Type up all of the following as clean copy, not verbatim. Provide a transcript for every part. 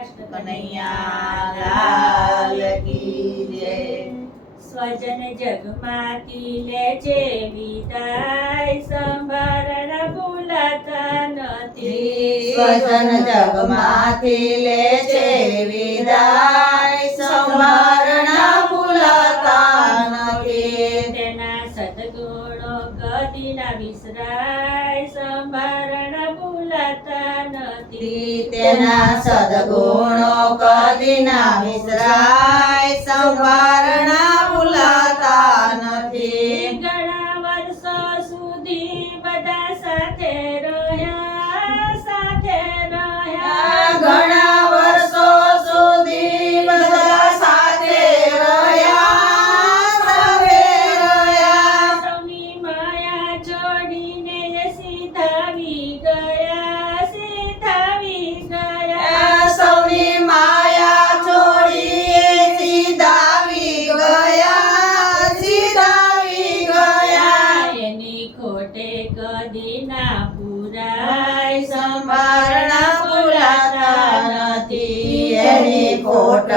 કનૈયા લાલ કી જય। સ્વજન જગમાંથી લે છે વિદાય, સંભારણ ભૂલાતા નથી। સ્વજન જગમાંથી લે છે વિદાય, સંભારણ ભૂલાતા નથી। તેના સદગુણો કદી ના વિસરાય, સંભારણ ભૂલાતા નથી। તેના સદગુણો કદી ના વિસરાય, સંભારણ ભૂલાતા નથી। ઘણા વર્ષો સુધી બધા સાથે રહ્યા, સાથે રહ્યા। ઘણા વર્ષો સુધી બધા સાથે રહ્યા, સાથે રહ્યા। સૌની માયા છોડીને સીધાવી ગયા, સીધાવી ગયા। સૌની માયા છોડી સીધાવી ગયા, સીધાવી ગયા। એની ખોટે કદી ના પુરાય, સંભારણ ભૂલાતા નથી। એની ખોટ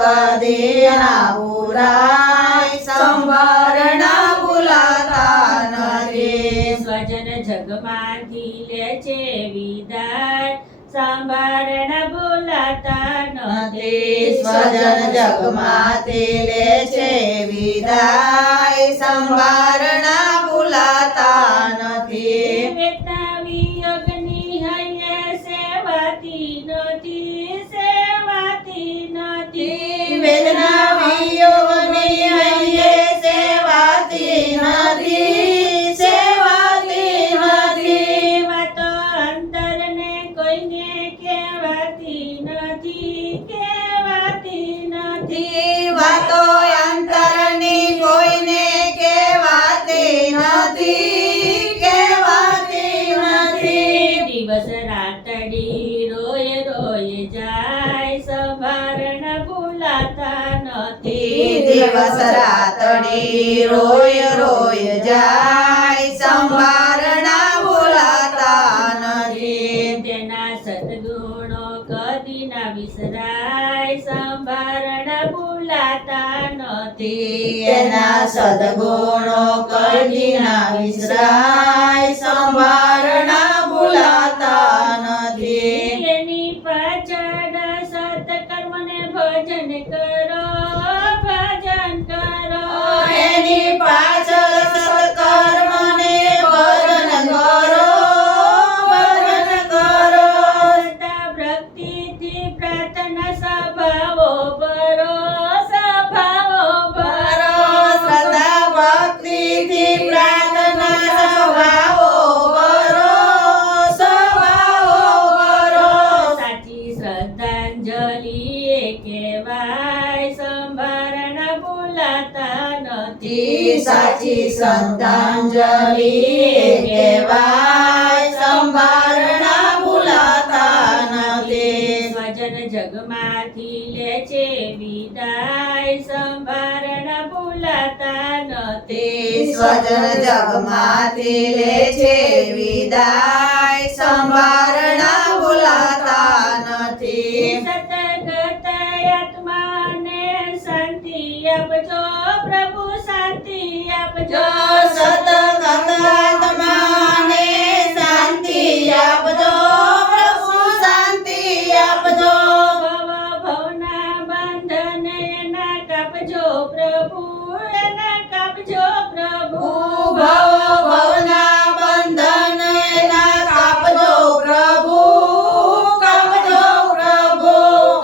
કદી ના પુરાય, સંભારણ ભૂલાતા નથી। સ્વજન જગમાંથી લે છે વિદાય, સંભારણ ભૂલાતા નથી। સ્વજન જગમાંથી લે છે વિદાય, સંભારણ ભૂલાતા નથી। વેદના વિયોગની હૈયે સેવાતી નથી, સેવાતી નથી। વેદના વિયોગની હૈયે સેવાતી નથી, સેવાતી નથી। વાતો અંતરને કોઈને કહેવાતી નથી, કહેવાતી નથી। વાતો અંતરની કોઈને કહેવાતી નથી, કહેવાતી નથી। દિવસ રાતડી રોય રોય જાય, સંભારણ ભૂલાતા નથી। દિવસ રાતડી રોય રોય જાય, સંભારણ ભૂલાતા નથી। તેના સદગુણો કદી ના વિસરાય, સંભારણ ભૂલાતા નથી। તેના સદગુણો કદી ના વિસરાય, સંભારણ ભૂલાતા નથી। એની પાછળ સત્કર્મને ભજન કરો, ભજન કરો। એની પાછળ સત્કર્મને ભજન કરો, ભજન કરો। શ્રદ્ધા ભક્તિથી પ્રાર્થના સભાઓ ભરો, સભાઓ ભરો। શ્રદ્ધા ભક્તિથી પ્રાર્થના સભાઓ ભરો, સભાઓ ભરો। સાચી શ્રદ્ધાંજલિ એ કહેવાય, સંભારણ ભૂલાતા નથી। સાચી શ્રદ્ધાંજલિ કહેવાય, સંભારણ ભૂલાતા નથી। સ્વજન જગમાંથી લે છે વિદાય, સંભારણ ભૂલાતા નથી। સ્વજન જગમાંથી લે છે વિદાય, સંભારણ ભૂલાતા નથી। સતગત આત્માને શાંતિ આપજો, પ્રભુ શાંતિ આપજો। સતગત આત્માને શાંતિ આપજો, પ્રભુ શાંતિ આપજો। ભવ ભવના બંધને ના કાપજો પ્રભુ, એના કાપજો પ્રભુ। ભવ ભવના બંધન ના કાપજો પ્રભુ, કાપજો પ્રભુ।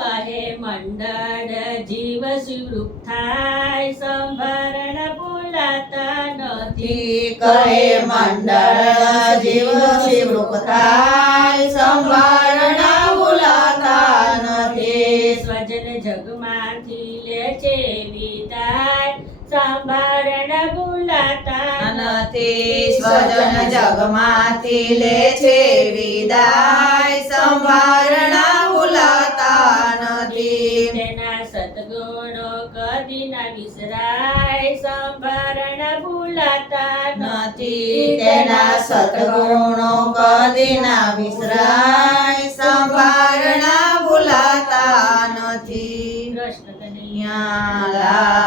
કહે મંડળ જીવ સુખ થાય, સંભારણ ભૂલાતા નથી। કહે મંડળ જીવ શિવૃક થાય, સંભારણ ભૂલાતા નથી। સ્વજન જગમાંથી લે છે વિદાય, સંભારણ ભૂલાતા નથી। સ્વજન જગમાંથી લે છે વિદાય, સંભારણ ભૂલાતા નથી। તેના સદગુણો કદી ના વિસરાય, સંભારણ ભૂલાતા નથી। તેના સદગુણો કદી ના વિસરાય, સંભારણ ભૂલાતા કૃષ્ણ કનૈયા લાલ